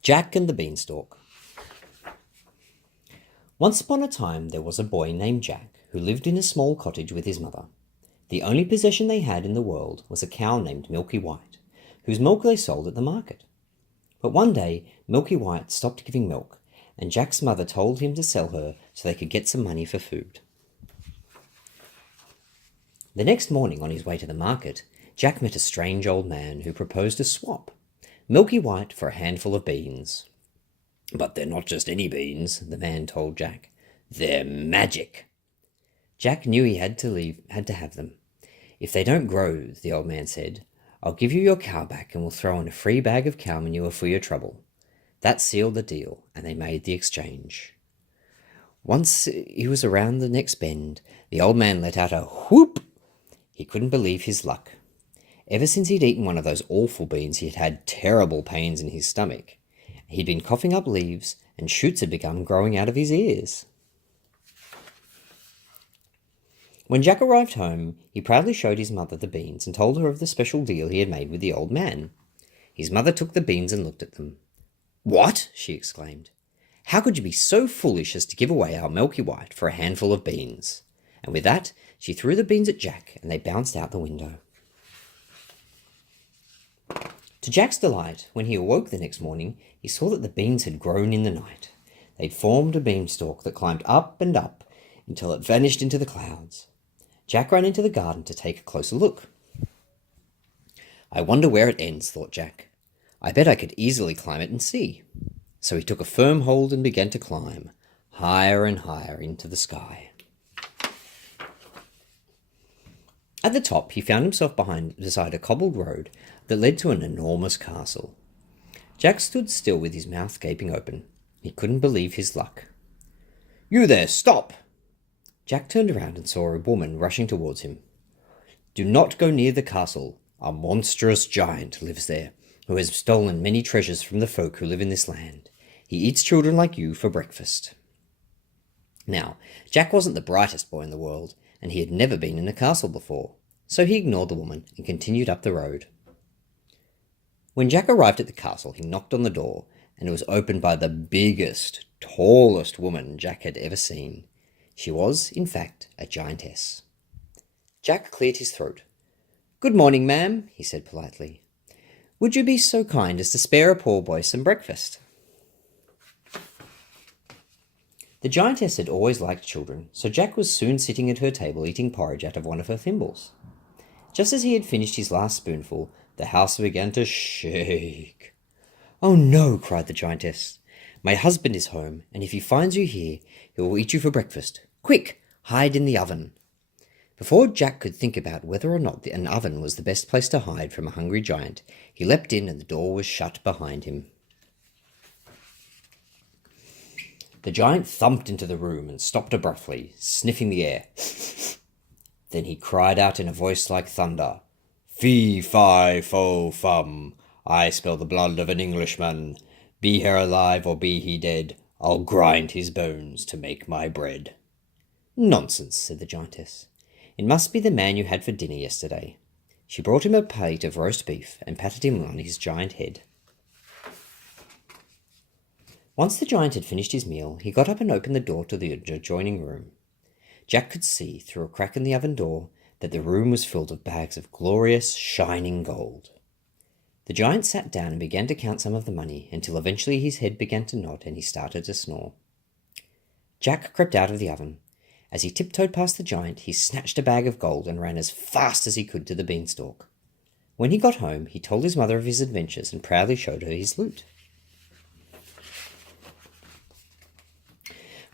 Jack and the Beanstalk. Once upon a time there was a boy named Jack who lived in a small cottage with his mother. The only possession they had in the world was a cow named Milky White, whose milk they sold at the market. But one day Milky White stopped giving milk, and Jack's mother told him to sell her so they could get some money for food. The next morning on his way to the market, Jack met a strange old man who proposed a swap. Milky White for a handful of beans. But they're not just any beans, the man told Jack. They're magic. Jack knew he had to have them. If they don't grow, the old man said, I'll give you your cow back and we'll throw in a free bag of cow manure for your trouble. That sealed the deal, and they made the exchange. Once he was around the next bend, the old man let out a whoop. He couldn't believe his luck. Ever since he'd eaten one of those awful beans, he had had terrible pains in his stomach. He'd been coughing up leaves, and shoots had begun growing out of his ears. When Jack arrived home, he proudly showed his mother the beans and told her of the special deal he had made with the old man. His mother took the beans and looked at them. "What?" she exclaimed. "How could you be so foolish as to give away our Milky White for a handful of beans?" And with that, she threw the beans at Jack, and they bounced out the window. To Jack's delight, when he awoke the next morning, he saw that the beans had grown in the night. They'd formed a beanstalk that climbed up and up until it vanished into the clouds. Jack ran into the garden to take a closer look. I wonder where it ends, thought Jack. I bet I could easily climb it and see. So he took a firm hold and began to climb, higher and higher into the sky. At the top, he found himself beside a cobbled road that led to an enormous castle. Jack stood still with his mouth gaping open. He couldn't believe his luck. "You there, stop!" Jack turned around and saw a woman rushing towards him. "Do not go near the castle. A monstrous giant lives there, who has stolen many treasures from the folk who live in this land. He eats children like you for breakfast." Now, Jack wasn't the brightest boy in the world, and he had never been in a castle before, so he ignored the woman and continued up the road. When Jack arrived at the castle, he knocked on the door, and it was opened by the biggest, tallest woman Jack had ever seen. She was, in fact, a giantess. Jack cleared his throat. "Good morning, ma'am," he said politely. "Would you be so kind as to spare a poor boy some breakfast?" The giantess had always liked children, so Jack was soon sitting at her table eating porridge out of one of her thimbles. Just as he had finished his last spoonful, the house began to shake. "Oh no," cried the giantess. "My husband is home, and if he finds you here, he will eat you for breakfast. Quick, hide in the oven." Before Jack could think about whether or not an oven was the best place to hide from a hungry giant, he leapt in and the door was shut behind him. The giant thumped into the room and stopped abruptly, sniffing the air. Then he cried out in a voice like thunder, "Fee, fi, fo, fum, I smell the blood of an Englishman. Be he alive or be he dead, I'll grind his bones to make my bread." "Nonsense," said the giantess. "It must be the man you had for dinner yesterday." She brought him a plate of roast beef and patted him on his giant head. Once the giant had finished his meal, he got up and opened the door to the adjoining room. Jack could see, through a crack in the oven door, that the room was filled with bags of glorious, shining gold. The giant sat down and began to count some of the money until eventually his head began to nod and he started to snore. Jack crept out of the oven. As he tiptoed past the giant, he snatched a bag of gold and ran as fast as he could to the beanstalk. When he got home, he told his mother of his adventures and proudly showed her his loot.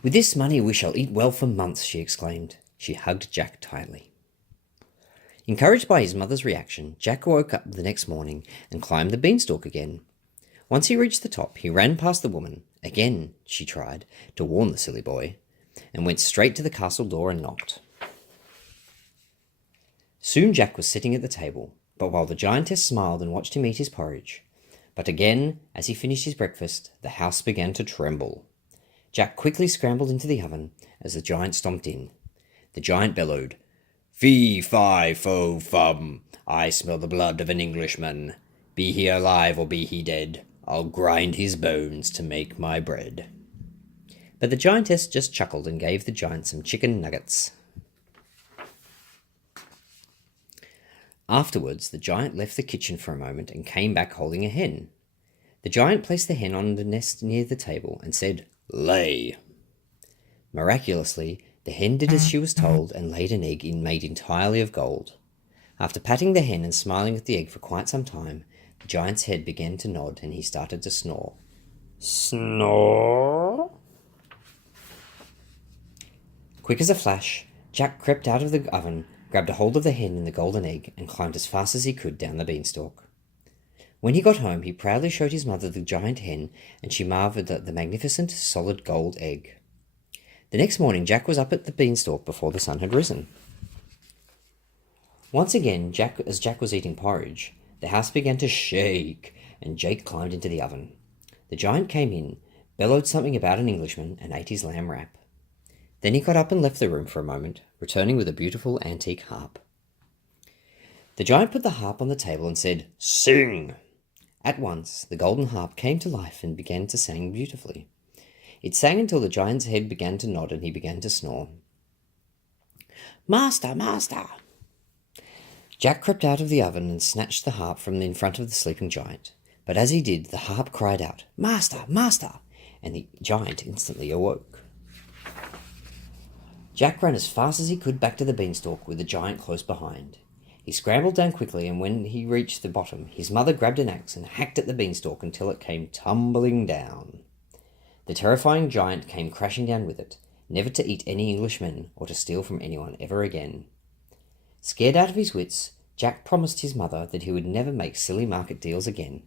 "With this money we shall eat well for months," she exclaimed. She hugged Jack tightly. Encouraged by his mother's reaction, Jack woke up the next morning and climbed the beanstalk again. Once he reached the top, he ran past the woman. Again, she tried to warn the silly boy, and went straight to the castle door and knocked. Soon Jack was sitting at the table, but while the giantess smiled and watched him eat his porridge. But again, as he finished his breakfast, the house began to tremble. Jack quickly scrambled into the oven as the giant stomped in. The giant bellowed, "Fee, fi, fo, fum, I smell the blood of an Englishman. Be he alive or be he dead, I'll grind his bones to make my bread." But the giantess just chuckled and gave the giant some chicken nuggets. Afterwards, the giant left the kitchen for a moment and came back holding a hen. The giant placed the hen on the nest near the table and said, "Lay." Miraculously, the hen did as she was told and laid an egg made entirely of gold. After patting the hen and smiling at the egg for quite some time, the giant's head began to nod and he started to snore. Snore? Quick as a flash, Jack crept out of the oven, grabbed a hold of the hen and the golden egg, and climbed as fast as he could down the beanstalk. When he got home, he proudly showed his mother the giant hen, and she marvelled at the magnificent, solid gold egg. The next morning, Jack was up at the beanstalk before the sun had risen. Once again, as Jack was eating porridge, the house began to shake, and Jake climbed into the oven. The giant came in, bellowed something about an Englishman, and ate his lamb wrap. Then he got up and left the room for a moment, returning with a beautiful antique harp. The giant put the harp on the table and said, "Sing!" At once, the golden harp came to life and began to sing beautifully. It sang until the giant's head began to nod and he began to snore. "Master, master!" Jack crept out of the oven and snatched the harp from in front of the sleeping giant. But as he did, the harp cried out, "Master, master!" and the giant instantly awoke. Jack ran as fast as he could back to the beanstalk with the giant close behind. He scrambled down quickly, and when he reached the bottom, his mother grabbed an axe and hacked at the beanstalk until it came tumbling down. The terrifying giant came crashing down with it, never to eat any Englishmen or to steal from anyone ever again. Scared out of his wits, Jack promised his mother that he would never make silly market deals again.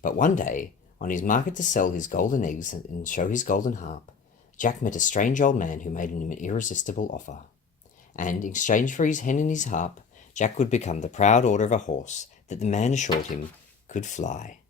But one day, on his market to sell his golden eggs and show his golden harp, Jack met a strange old man who made him an irresistible offer. And, in exchange for his hen and his harp, Jack would become the proud order of a horse that the man assured him could fly.